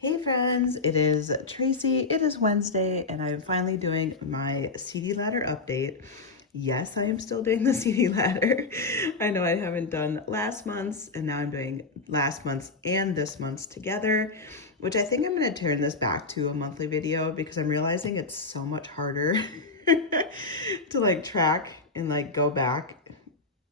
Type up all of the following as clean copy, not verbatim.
Hey friends, it is Tracy. It is Wednesday and I'm finally doing my CD ladder update. Yes, I am still doing the CD ladder. I know I haven't done last month's and now I'm doing last month's and this month's together, which I think I'm going to turn this back to a monthly video because I'm realizing it's so much harder to like track and like go back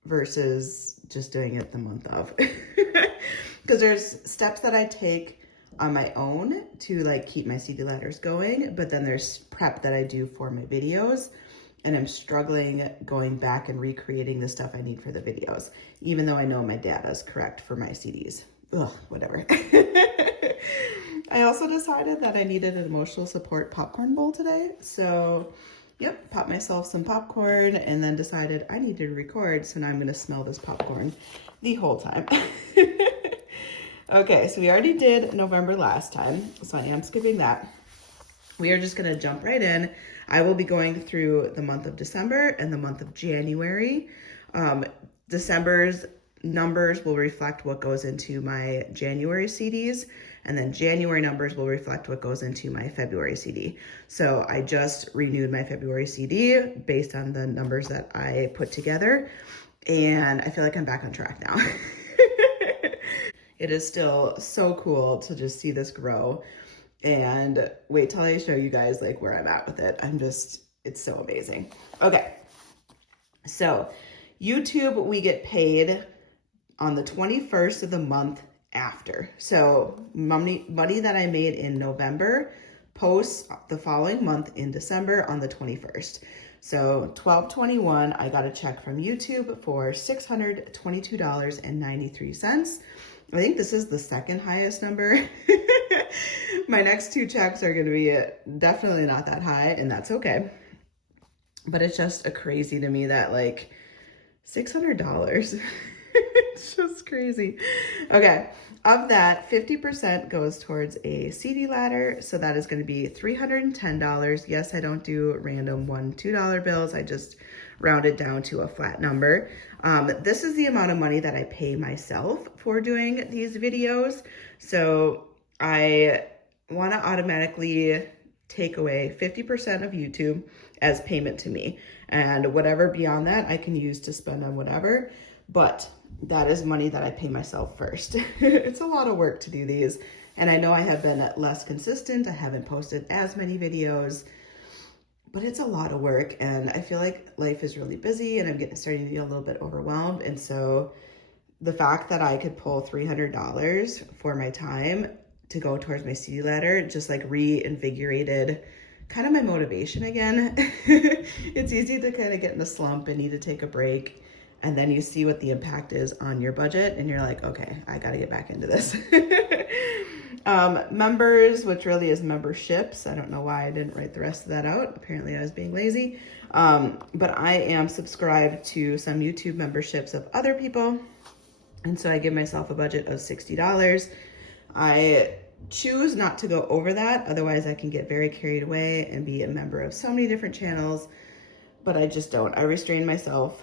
versus just doing it the month of. Because there's steps that I take on my own to like keep my CD ladders going, but then there's prep that I do for my videos, and I'm struggling going back and recreating the stuff I need for the videos, even though I know my data is correct for my CDs. Ugh, whatever. I also decided that I needed an emotional support popcorn bowl today, so yep, popped myself some popcorn and then decided I needed to record, so now I'm gonna smell this popcorn the whole time. Okay, so we already did November last time, so I am skipping that. We are just gonna jump right in. I will be going through the month of December and the month of January. December's numbers will reflect what goes into my January CDs, and then January numbers will reflect what goes into my February CD. So I just renewed my February CD based on the numbers that I put together, and I feel like I'm back on track now. It is still so cool to just see this grow, and wait till I show you guys like where I'm at with it. It's so amazing. Okay, so YouTube, we get paid on the 21st of the month after. So money that I made in November posts the following month in December on the 21st. So 12/21, I got a check from YouTube for $622.93. I think this is the second highest number. My next two checks are going to be definitely not that high, and that's okay. But it's just crazy to me that like $600. It's just crazy. Okay, of that, 50% goes towards a CD ladder. So that is going to be $310. Yes, I don't do random $1, $2 bills. I just round it down to a flat number. This is the amount of money that I pay myself for doing these videos. So I want to automatically take away 50% of YouTube as payment to me, and whatever beyond that I can use to spend on whatever, but that is money that I pay myself first. It's a lot of work to do these, and I know I have been less consistent. I haven't posted as many videos, but it's a lot of work, and I feel like life is really busy and I'm starting to get a little bit overwhelmed. And so the fact that I could pull $300 for my time to go towards my CD ladder just like reinvigorated kind of my motivation again. It's easy to kind of get in a slump and need to take a break, and then you see what the impact is on your budget and you're like, okay, I got to get back into this. Members, which really is memberships. I don't know why I didn't write the rest of that out. Apparently I was being lazy. But I am subscribed to some YouTube memberships of other people, and so I give myself a budget of $60. I choose not to go over that, otherwise I can get very carried away and be a member of so many different channels, but I just don't. I restrain myself.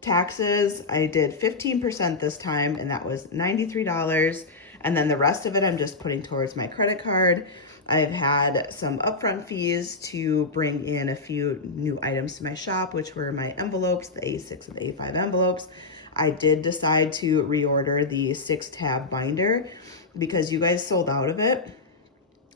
Taxes, I did 15% this time, and that was $93, and then the rest of it I'm just putting towards my credit card. I've had some upfront fees to bring in a few new items to my shop, which were my envelopes, the A6 and the A5 envelopes. I did decide to reorder the 6-tab binder because you guys sold out of it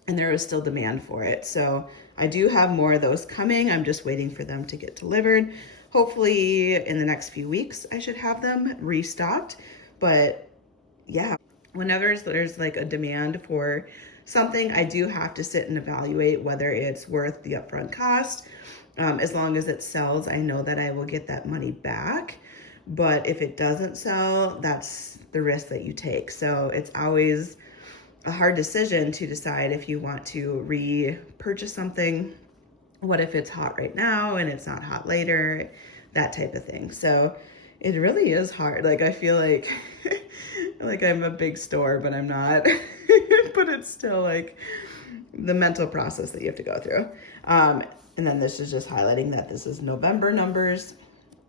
and there was still demand for it. So I do have more of those coming. I'm just waiting for them to get delivered. Hopefully in the next few weeks, I should have them restocked. But yeah, whenever there's like a demand for something, I do have to sit and evaluate whether it's worth the upfront cost. As long as it sells, I know that I will get that money back. But if it doesn't sell, that's the risk that you take. So it's always a hard decision to decide if you want to repurchase something. What if it's hot right now and it's not hot later? That type of thing. So it really is hard. Like I feel like like I'm a big store, but I'm not. But it's still like the mental process that you have to go through. And then this is just highlighting that this is November numbers,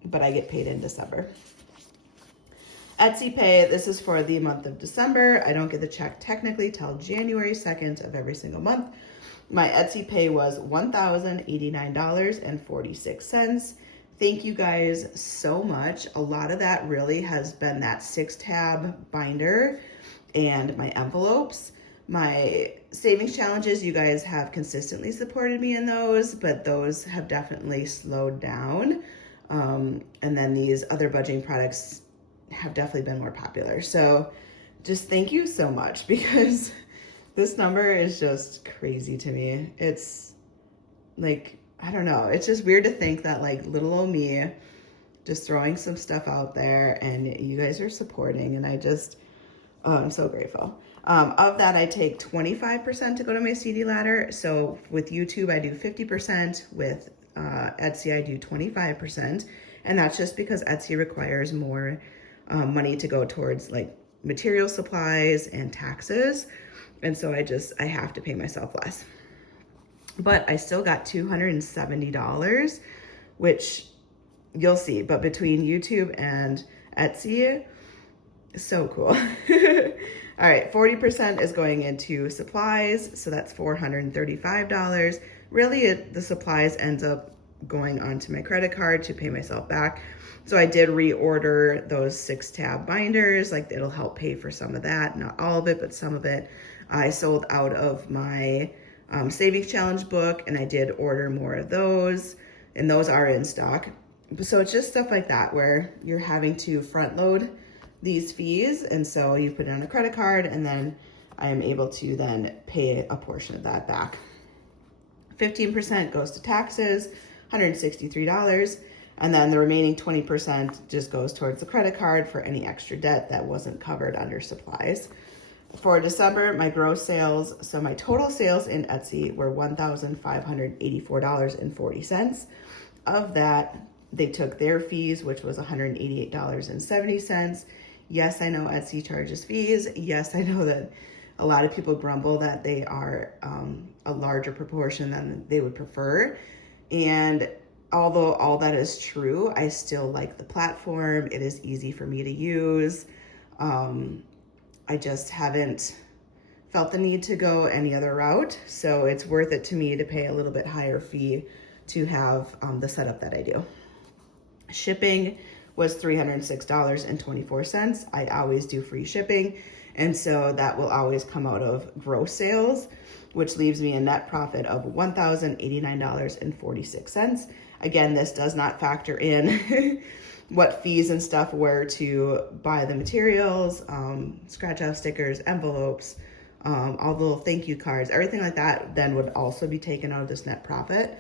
but I get paid in December. Etsy Pay, this is for the month of December. I don't get the check technically till January 2nd of every single month. My Etsy Pay was $1,089.46. Thank you guys so much. A lot of that really has been that 6-tab binder and my envelopes. My savings challenges, you guys have consistently supported me in those, but those have definitely slowed down. And then these other budgeting products have definitely been more popular. So just thank you so much, because this number is just crazy to me. It's like, I don't know. It's just weird to think that like little old me just throwing some stuff out there and you guys are supporting, and I just, I'm so grateful. Of that, I take 25% to go to my CD ladder. So with YouTube, I do 50%. With Etsy, I do 25%. And that's just because Etsy requires more money to go towards like material supplies and taxes. And so I have to pay myself less. But I still got $270, which you'll see. But between YouTube and Etsy, so cool. All right, 40% is going into supplies, so that's $435. Really, the supplies ends up going onto my credit card to pay myself back. So I did reorder those 6-tab binders, like it'll help pay for some of that, not all of it, but some of it. I sold out of my savings challenge book, and I did order more of those, and those are in stock. So it's just stuff like that where you're having to front load these fees, and so you put it on a credit card, and then I am able to then pay a portion of that back. 15% goes to taxes, $163, and then the remaining 20% just goes towards the credit card for any extra debt that wasn't covered under supplies. For December, my gross sales, so my total sales in Etsy were $1,584.40. Of that, they took their fees, which was $188.70. Yes, I know Etsy charges fees. Yes, I know that a lot of people grumble that they are a larger proportion than they would prefer. And although all that is true, I still like the platform. It is easy for me to use. I just haven't felt the need to go any other route. So it's worth it to me to pay a little bit higher fee to have the setup that I do. Shipping was $306.24. I always do free shipping. And so that will always come out of gross sales, which leaves me a net profit of $1,089.46. Again, this does not factor in what fees and stuff were to buy the materials, scratch out stickers, envelopes, all the little thank you cards, everything like that then would also be taken out of this net profit.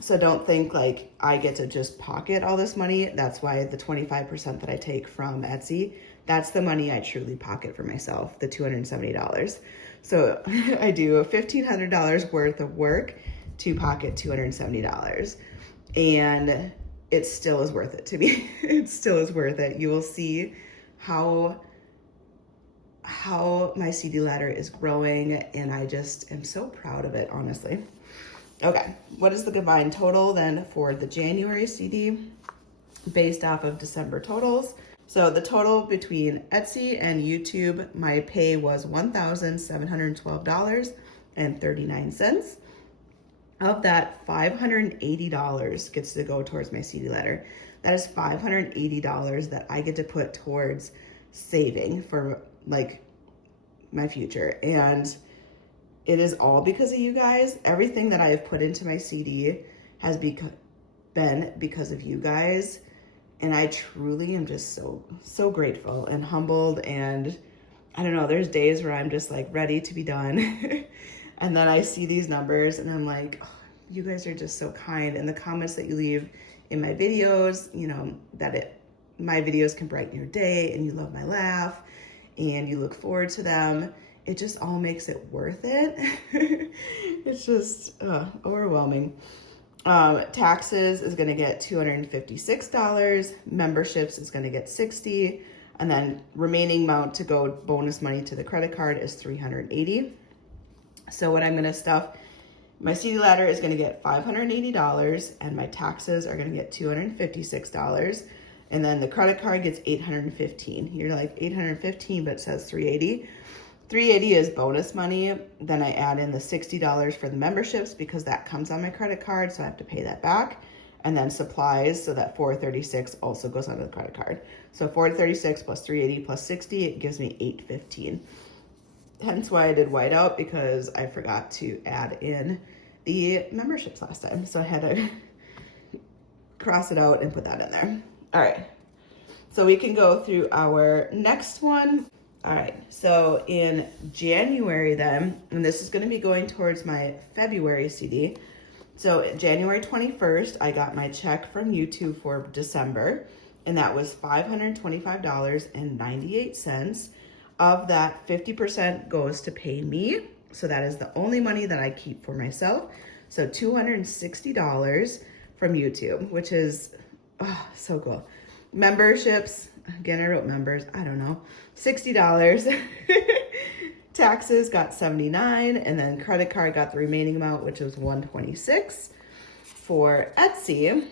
So don't think like I get to just pocket all this money. That's why the 25% that I take from Etsy, that's the money I truly pocket for myself, the $270. So I do $1,500 worth of work to pocket $270. And it still is worth it to me. It still is worth it. You will see how my CD ladder is growing, and I just am so proud of it, honestly. Okay, what is the combined total then for the January CD based off of December totals? So the total between Etsy and YouTube, my pay was $1,712.39. Of that, $580 gets to go towards my CD ladder. That is $580 that I get to put towards saving for like my future. And it is all because of you guys. Everything that I have put into my CD has been because of you guys. And I truly am just so grateful and humbled. And I don't know, there's days where I'm just like ready to be done. And then I see these numbers and I'm like, oh, you guys are just so kind. And the comments that you leave in my videos, you know, my videos can brighten your day and you love my laugh and you look forward to them. It just all makes it worth it. It's just overwhelming. Taxes is gonna get $256. Memberships is gonna get $60. And then remaining amount to go bonus money to the credit card is $380. So what I'm gonna stuff, my CD ladder is gonna get $580 and my taxes are gonna get $256. And then the credit card gets $815. You're like, $815, but it says $380. $380 is bonus money. Then I add in the $60 for the memberships because that comes on my credit card, so I have to pay that back. And then supplies, so that $436 also goes onto the credit card. So $436 plus $380 plus $60, it gives me $815. Hence why I did whiteout, because I forgot to add in the memberships last time. So I had to cross it out and put that in there. All right, so we can go through our next one. All right, so in January then, and this is going to be going towards my February CD. So January 21st, I got my check from YouTube for December, and that was $525.98. Of that, 50% goes to pay me. So that is the only money that I keep for myself. So $260 from YouTube, which is so cool. Memberships, again, I wrote members, I don't know, $60. Taxes got $79, and then credit card got the remaining amount, which was $126. For Etsy,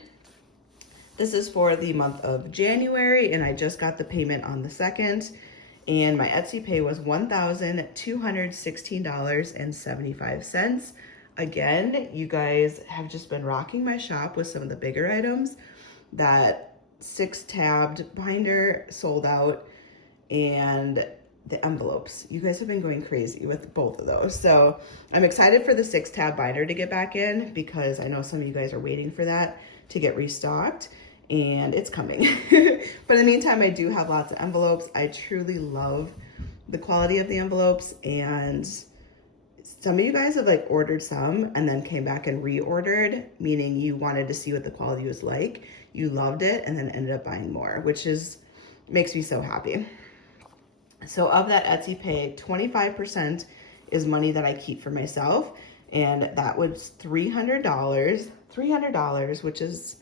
this is for the month of January, and I just got the payment on the 2nd, and my Etsy pay was $1,216.75. Again, you guys have just been rocking my shop with some of the bigger items. That 6-tabbed binder sold out, and the envelopes. You guys have been going crazy with both of those. So I'm excited for the 6-tab binder to get back in, because I know some of you guys are waiting for that to get restocked, and it's coming. But in the meantime, I do have lots of envelopes. I truly love the quality of the envelopes, and some of you guys have like ordered some and then came back and reordered, meaning you wanted to see what the quality was like. You loved it and then ended up buying more, which makes me so happy. So of that Etsy pay, 25% is money that I keep for myself, and that was $300, which is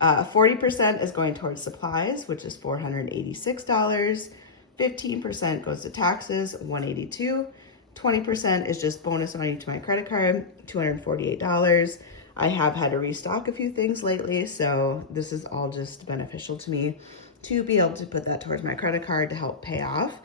40% is going towards supplies, which is $486. 15% goes to taxes, $182. 20% is just bonus money to my credit card, $248. I have had to restock a few things lately, so this is all just beneficial to me to be able to put that towards my credit card to help pay off.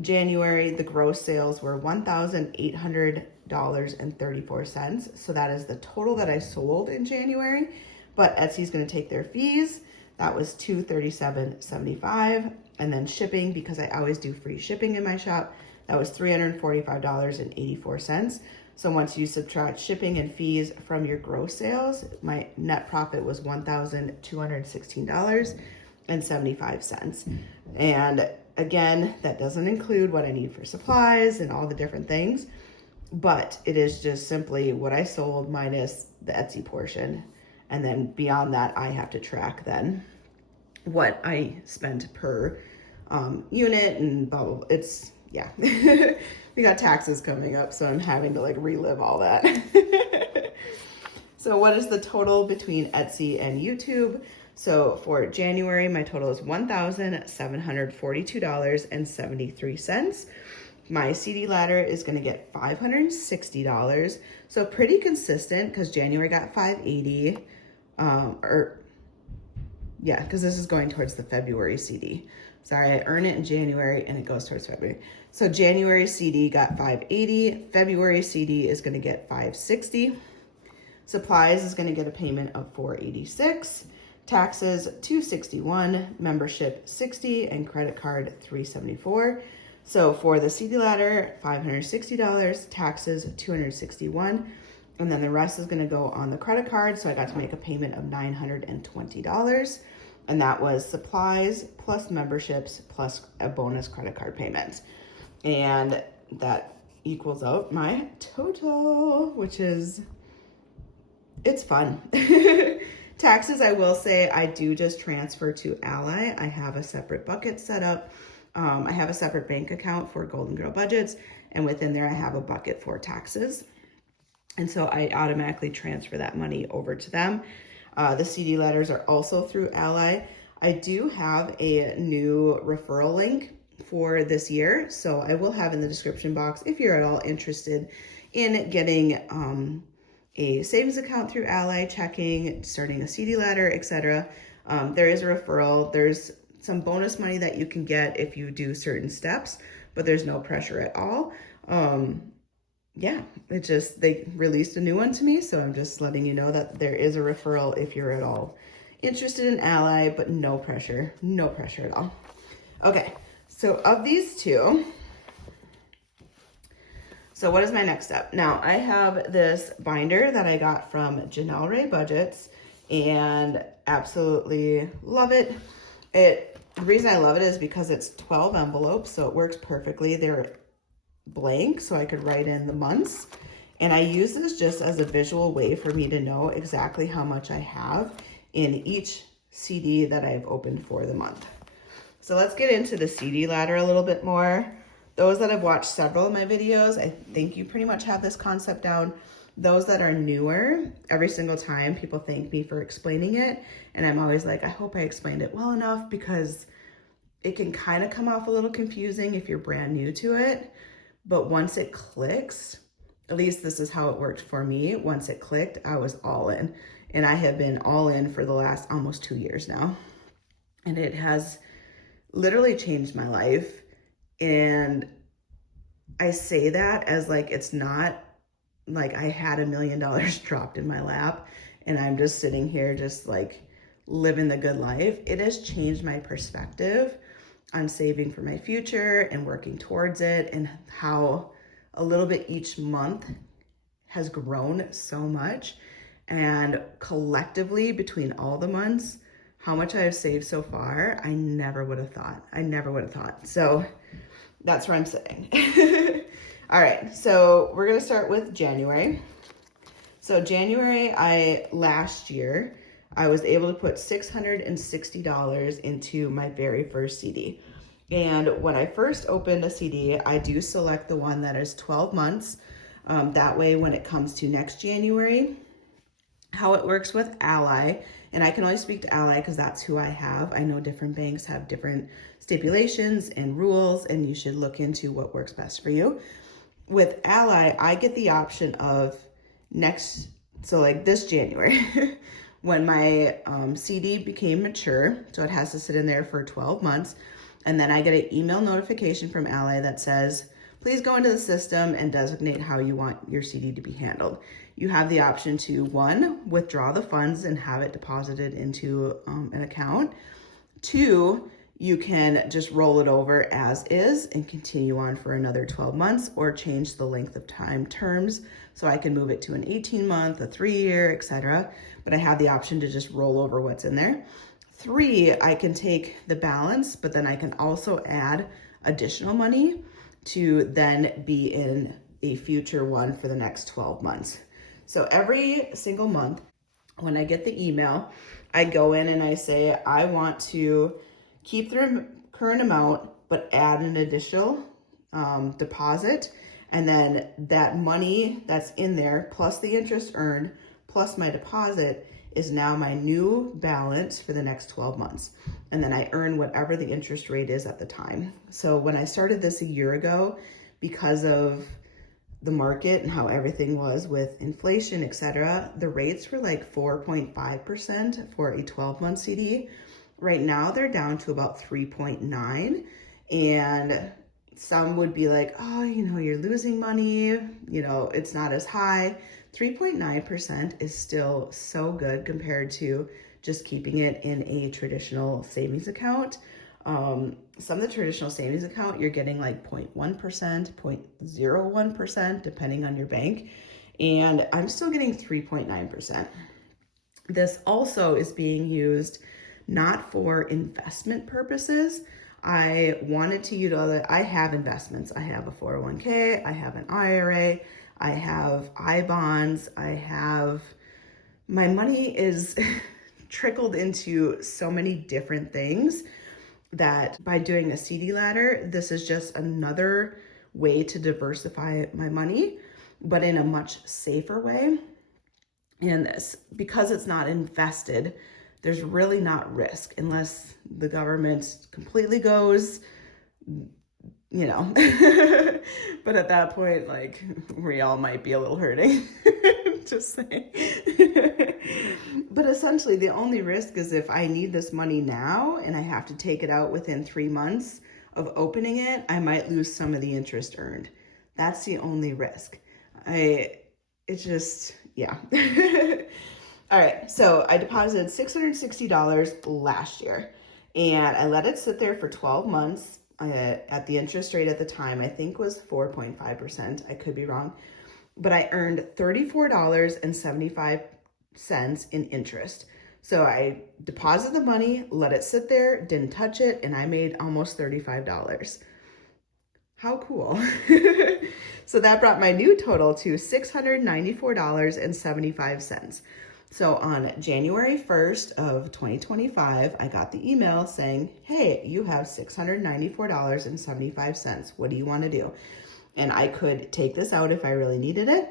January, the gross sales were $1,800.34. So that is the total that I sold in January, but Etsy's going to take their fees. That was $237.75. And then shipping, because I always do free shipping in my shop, that was $345.84. So once you subtract shipping and fees from your gross sales, my net profit was $1,216.75. And again, that doesn't include what I need for supplies and all the different things, but it is just simply what I sold minus the Etsy portion. And then beyond that, I have to track then what I spent per unit and blah, blah, blah. It's, yeah. We got taxes coming up, so I'm having to like relive all that. So what is the total between Etsy and YouTube? So for January, my total is $1,742.73. My CD ladder is going to get $560. So pretty consistent, because January got $580. Because this is going towards the February CD. Sorry, I earn it in January and it goes towards February. So January CD got $580. February CD is going to get $560. Supplies is going to get a payment of $486. Taxes $261. Membership $60, and credit card $374. So for the CD ladder, $560. Taxes $261. And then the rest is going to go on the credit card. So I got to make a payment of $920. And that was supplies plus memberships plus a bonus credit card payment. And that equals out my total, which is, it's fun. Taxes, I will say, I do just transfer to Ally. I have a separate bucket set up. I have a separate bank account for Golden Girl Budgets. And within there, I have a bucket for taxes. And so I automatically transfer that money over to them. The CD letters are also through Ally. I do have a new referral link for this year, so I will have in the description box if you're at all interested in getting a savings account through Ally, checking, starting a CD letter, etc. There is a referral. There's some bonus money that you can get if you do certain steps, but there's no pressure at all. Yeah, they released a new one to me, so I'm just letting you know that there is a referral if you're at all interested in Ally, but no pressure at all. Okay, so of these two, so what is my next step? Now, I have this binder that I got from Janelle Ray Budgets and absolutely love it. The reason I love it is because it's 12 envelopes, so it works perfectly. They're blank, so I could write in the months. And I use this just as a visual way for me to know exactly how much I have in each CD that I've opened for the month. So let's get into the CD ladder a little bit more. Those that have watched several of my videos, I think you pretty much have this concept down. Those that are newer, every single time people thank me for explaining it. And I'm always like, I hope I explained it well enough, because it can kind of come off a little confusing if you're brand new to it. But once it clicks, at least this is how it worked for me. Once it clicked, I was all in. And I have been all in for the last almost 2 years now. And it has literally changed my life. And I say that as like, it's not like I had $1 million dropped in my lap and I'm just sitting here just like living the good life. It has changed my perspective on saving for my future and working towards it, and how a little bit each month has grown so much. And collectively between all the months, how much I have saved so far, I never would have thought. So that's where I'm sitting. All right, so we're gonna start with January. So January, last year, I was able to put $660 into my very first CD. And when I first opened a CD, I do select the one that is 12 months. That way, when it comes to next January, how it works with Ally, and I can only speak to Ally because that's who I have. I know different banks have different stipulations and rules, and you should look into what works best for you. With Ally, I get the option of so like this January, when my CD became mature, so it has to sit in there for 12 months, and then I get an email notification from Ally that says, please go into the system and designate how you want your CD to be handled. You have the option to, 1, withdraw the funds and have it deposited into an account. 2, you can just roll it over as is and continue on for another 12 months, or change the length of time terms. So I can move it to an 18-month, a 3-year, etc. But I have the option to just roll over what's in there. 3, I can take the balance, but then I can also add additional money to then be in a future one for the next 12 months. So every single month when I get the email, I go in and I say, I want to keep the current amount, but add an additional deposit. And then that money that's in there, plus the interest earned, plus my deposit, is now my new balance for the next 12 months. And then I earn whatever the interest rate is at the time. So when I started this a year ago, because of the market and how everything was with inflation, etc., the rates were like 4.5% for a 12-month CD. Right now they're down to about 3.9, and some would be like, oh, you're losing money, it's not as high. 3.9% is still so good compared to just keeping it in a traditional savings account. Some of the traditional savings account, you're getting like 0.1%, 0.01%, depending on your bank. And I'm still getting 3.9%. This also is being used not for investment purposes. I wanted to utilize, I have investments. I have a 401k, I have an IRA, I have I-bonds, my money is trickled into so many different things that by doing a CD ladder, this is just another way to diversify my money, but in a much safer way. And this, because it's not invested, there's really not risk unless the government completely goes, but at that point, like, we all might be a little hurting. Just saying. But essentially, the only risk is if I need this money now and I have to take it out within 3 months of opening it, I might lose some of the interest earned. That's the only risk. It's just, yeah. All right, so I deposited $660 last year, and I let it sit there for 12 months at the interest rate at the time, I think was 4.5%. I could be wrong, but I earned $34.75 in interest. So I deposited the money, let it sit there, didn't touch it, and I made almost $35. How cool. So that brought my new total to $694.75. So on January 1st of 2025, I got the email saying, hey, you have $694.75. What do you want to do? And I could take this out if I really needed it.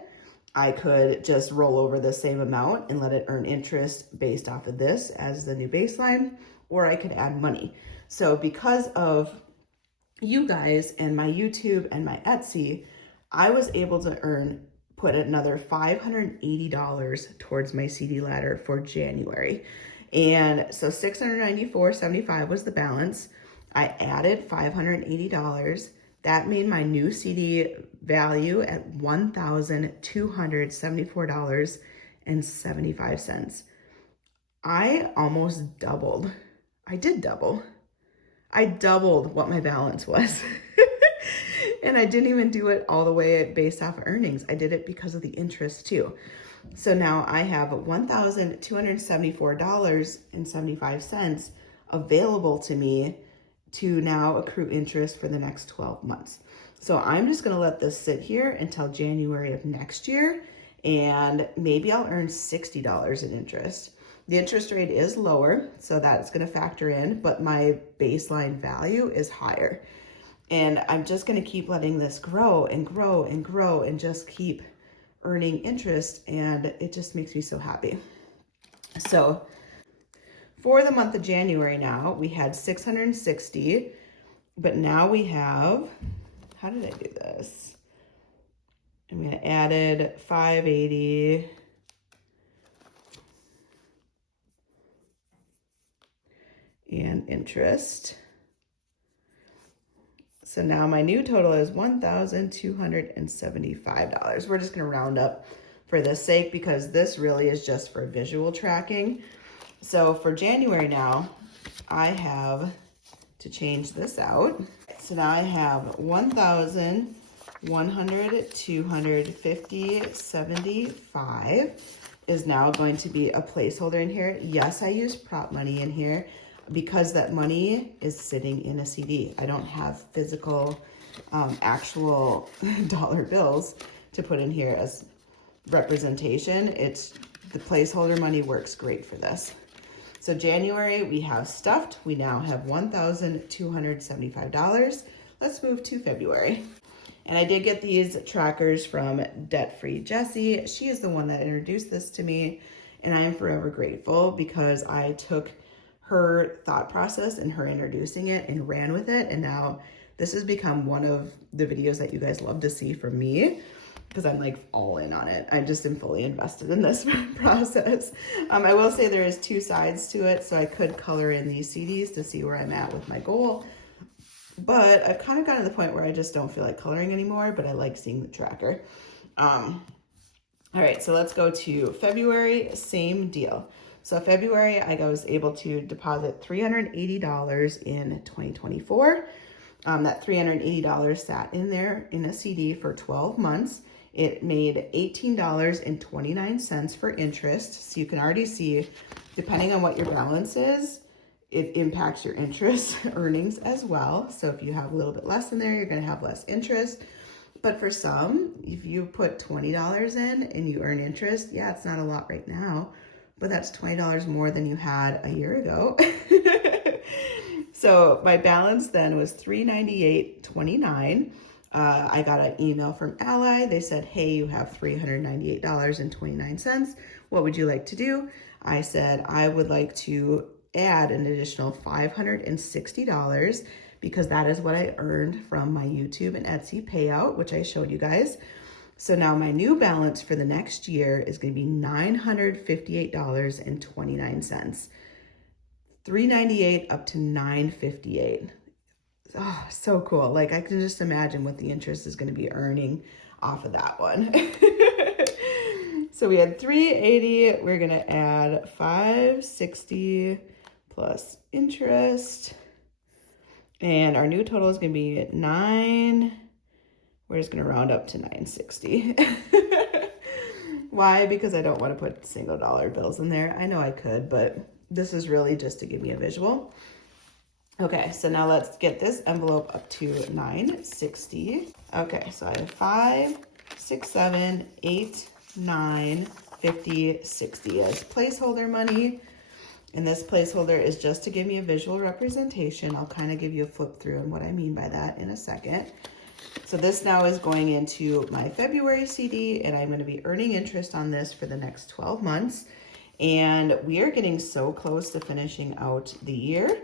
I could just roll over the same amount and let it earn interest based off of this as the new baseline, or I could add money. So because of you guys and my YouTube and my Etsy, I was able to put another $580 towards my CD ladder for January. And so $694.75 was the balance. I added $580. That made my new CD value at $1,274.75. I almost doubled. I did double. I doubled what my balance was. And I didn't even do it all the way based off of earnings. I did it because of the interest too. So now I have $1,274.75 available to me to now accrue interest for the next 12 months. So I'm just gonna let this sit here until January of next year, and maybe I'll earn $60 in interest. The interest rate is lower, so that's gonna factor in, but my baseline value is higher. And I'm just gonna keep letting this grow and grow and grow and just keep earning interest, and it just makes me so happy. So for the month of January now, we had 660, but now we have, how did I do this? I'm gonna added 580. And interest. So now my new total is $1,275. We're just gonna round up for this sake because this really is just for visual tracking. So for January now, I have to change this out. So now I have 1,250.75 is now going to be a placeholder in here. Yes, I use prop money in here because that money is sitting in a CD. I don't have physical, actual dollar bills to put in here as representation. The placeholder money works great for this. So January, we have stuffed. We now have $1,275. Let's move to February. And I did get these trackers from Debt-Free Jessie. She is the one that introduced this to me, and I am forever grateful because I took her thought process and her introducing it and ran with it. And now this has become one of the videos that you guys love to see from me because I'm like all in on it. I just am fully invested in this process. I will say there is two sides to it. So I could color in these CDs to see where I'm at with my goal. But I've kind of gotten to the point where I just don't feel like coloring anymore, but I like seeing the tracker. All right, so let's go to February, same deal. So February, I was able to deposit $380 in 2024. That $380 sat in there in a CD for 12 months. It made $18.29 for interest. So you can already see, depending on what your balance is, it impacts your interest earnings as well. So if you have a little bit less in there, you're gonna have less interest. But for some, if you put $20 in and you earn interest, yeah, it's not a lot right now, but that's $20 more than you had a year ago. So my balance then was $398.29. I got an email from Ally. They said, hey, you have $398.29. What would you like to do? I said, I would like to add an additional $560 because that is what I earned from my YouTube and Etsy payout, which I showed you guys. So now my new balance for the next year is going to be $958.29. $398 up to $958. Oh, so cool. Like I can just imagine what the interest is going to be earning off of that one. So we had 380. We're going to add 560 plus interest. And our new total is going to be we're just going to round up to 960. Why? Because I don't want to put single dollar bills in there. I know I could, but this is really just to give me a visual. Okay, so now let's get this envelope up to 960. Okay, so I have 5, 6, 7, 8, 9, 50, 60 as placeholder money. And this placeholder is just to give me a visual representation. I'll kind of give you a flip through and what I mean by that in a second. So this now is going into my February CD, and I'm going to be earning interest on this for the next 12 months. And we are getting so close to finishing out the year.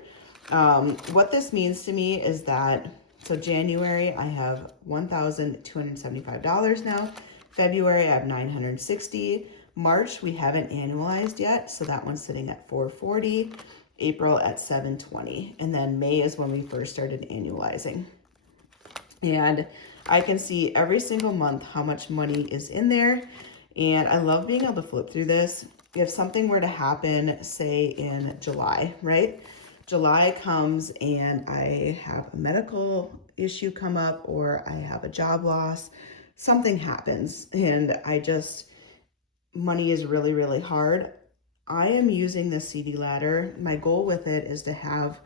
What this means to me is that, so January, I have $1,275 now. February, I have $960. March, we haven't annualized yet, so that one's sitting at $440. April at $720. And then May is when we first started annualizing. And I can see every single month how much money is in there. And I love being able to flip through this. If something were to happen, say in July, right? July comes and I have a medical issue come up, or I have a job loss, something happens and money is really, really hard. I am using the CD ladder. My goal with it is to have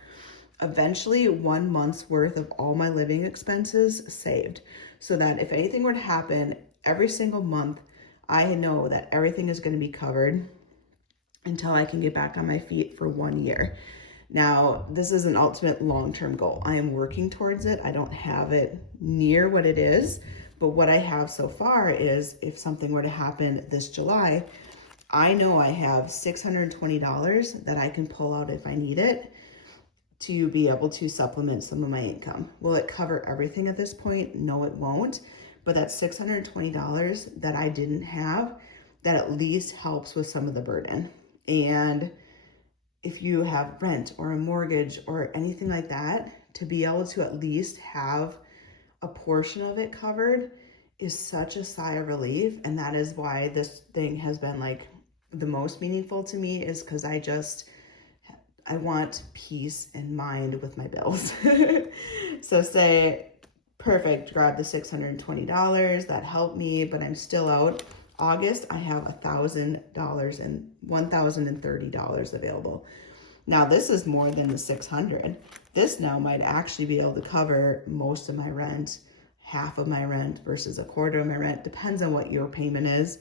eventually 1 month's worth of all my living expenses saved, so that if anything were to happen every single month, I know that everything is going to be covered until I can get back on my feet for 1 year. Now, this is an ultimate long-term goal. I am working towards it. I don't have it near what it is, but what I have so far is if something were to happen this July, I know I have $620 that I can pull out if I need it to be able to supplement some of my income. Will it cover everything at this point? No, it won't. But that's $620 that I didn't have that at least helps with some of the burden. And if you have rent or a mortgage or anything like that, to be able to at least have a portion of it covered is such a sigh of relief. And that is why this thing has been like the most meaningful to me, is because I want peace and mind with my bills. So say, perfect, grab the $620, that helped me, but I'm still out. August, I have $1,000 and $1,030 available. Now this is more than the 600. This now might actually be able to cover most of my rent, half of my rent versus a quarter of my rent, depends on what your payment is.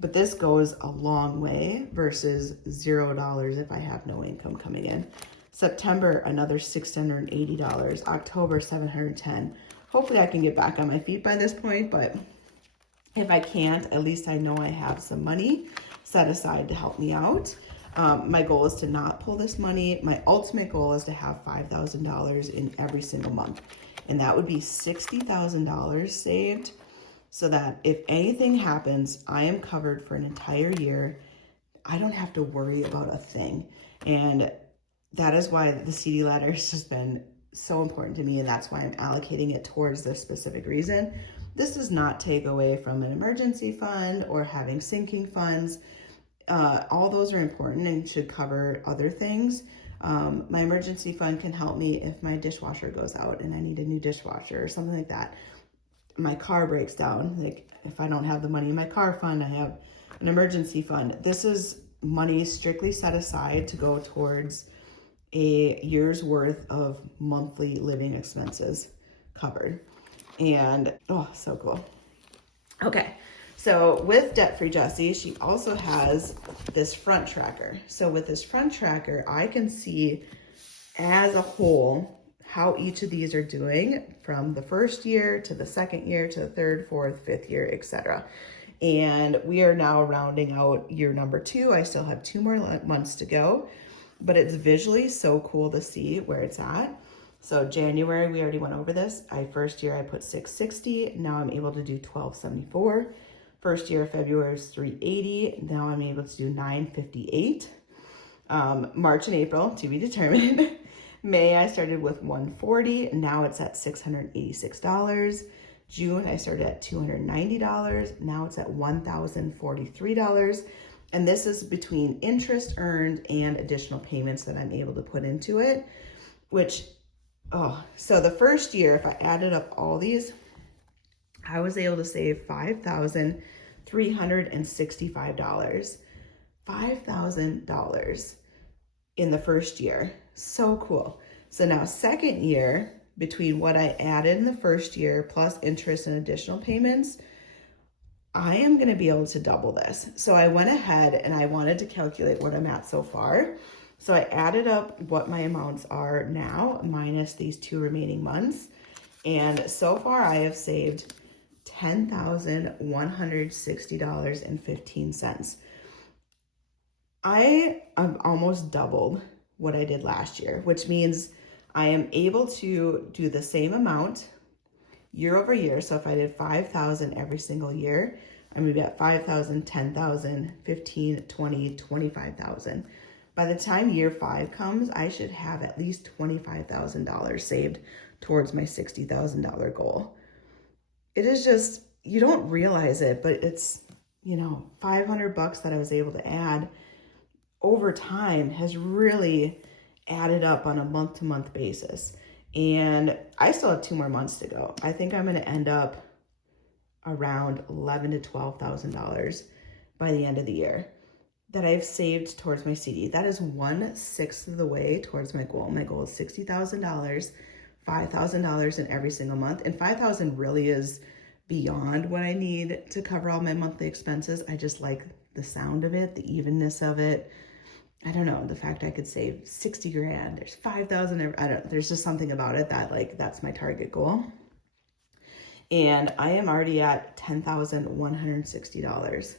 But this goes a long way versus $0 if I have no income coming in. September, another $680. October, $710. Hopefully I can get back on my feet by this point, but if I can't, at least I know I have some money set aside to help me out. My goal is to not pull this money. My ultimate goal is to have $5,000 in every single month. And that would be $60,000 saved, so that if anything happens, I am covered for an entire year. I don't have to worry about a thing. And that is why the CD ladder has just been so important to me. And that's why I'm allocating it towards this specific reason. This does not take away from an emergency fund or having sinking funds. All those are important and should cover other things. My emergency fund can help me if my dishwasher goes out and I need a new dishwasher or something like that. My car breaks down. Like if I don't have the money in my car fund, I have an emergency fund. This is money strictly set aside to go towards a year's worth of monthly living expenses covered. And oh, so cool. Okay. So with Debt-Free Jessie, she also has this front tracker. So with this front tracker, I can see as a whole how each of these are doing from the first year to the second year to the third, fourth, fifth year, etc. And we are now rounding out year number 2. I still have 2 more months to go, but it's visually so cool to see where it's at. So January, we already went over this. First year I put $660. Now I'm able to do $1,274. First year, February is $380. Now I'm able to do $958. March and April, to be determined. May, I started with $140. Now it's at $686. June, I started at $290. Now it's at $1,043. And this is between interest earned and additional payments that I'm able to put into it, which, so the first year, if I added up all these, I was able to save $5,365. $5,000 in the first year. So cool. So now second year, between what I added in the first year plus interest and additional payments, I am going to be able to double this. So I went ahead and I wanted to calculate what I'm at so far. So I added up what my amounts are now minus these 2 remaining months. And so far I have saved $10,160.15. I have almost doubled what I did last year, which means I am able to do the same amount year over year. So if I did 5,000 every single year, I'm gonna be at 5,000, 10,000, 15, 20, 25,000. By the time year 5 comes, I should have at least $25,000 saved towards my $60,000 goal. It is just, you don't realize it, but it's, $500 that I was able to add over time has really added up on a month-to-month basis. And I still have 2 more months to go. I think I'm going to end up around $11,000 to $12,000 by the end of the year that I've saved towards my CD. That is 1/6 of the way towards my goal. My goal is $60,000, $5,000 in every single month. And $5,000 really is beyond what I need to cover all my monthly expenses. I just like the sound of it, the evenness of it. I don't know, the fact I could save 60 grand, there's 5,000, there's just something about it that that's my target goal. And I am already at $10,160.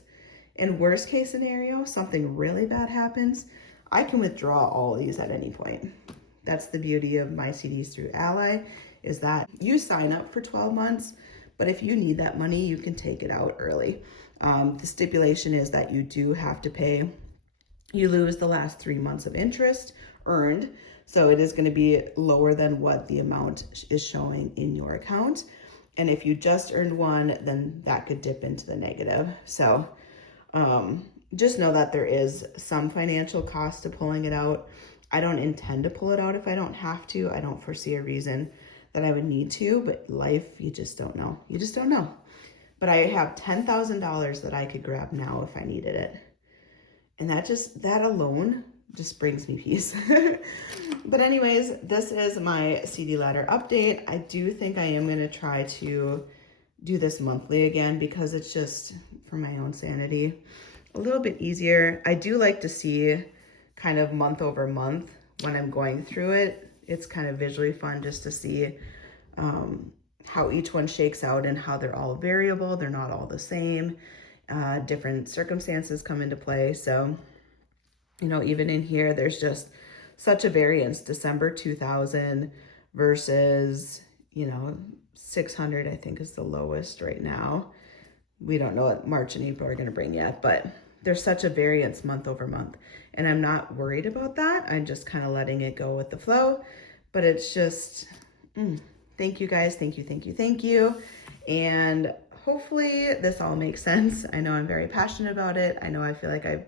In worst case scenario, something really bad happens, I can withdraw all of these at any point. That's the beauty of my CDs through Ally, is that you sign up for 12 months, but if you need that money, you can take it out early. The stipulation is that you do have to pay. You lose the last 3 months of interest earned, so it is going to be lower than what the amount is showing in your account. And if you just earned 1, then that could dip into the negative. So just know that there is some financial cost to pulling it out. I don't intend to pull it out if I don't have to. I don't foresee a reason that I would need to, but life, you just don't know. You just don't know. But I have $10,000 that I could grab now if I needed it. And that alone just brings me peace. But anyways, this is my CD ladder update. I do think I am going to try to do this monthly again because it's just, for my own sanity, a little bit easier. I do like to see kind of month over month when I'm going through it. It's kind of visually fun just to see how each one shakes out and how they're all variable. They're not all the same. Different circumstances come into play. So, even in here, there's just such a variance. December 2000 versus, 600, I think is the lowest right now. We don't know what March and April are going to bring yet, but there's such a variance month over month. And I'm not worried about that. I'm just kind of letting it go with the flow. But it's just, thank you guys. Thank you. And hopefully this all makes sense. I know I'm very passionate about it. I know I feel like I've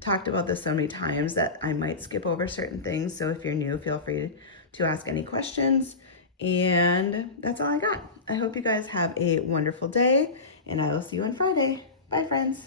talked about this so many times that I might skip over certain things. So if you're new, feel free to ask any questions. And that's all I got. I hope you guys have a wonderful day, and I will see you on Friday. Bye, friends.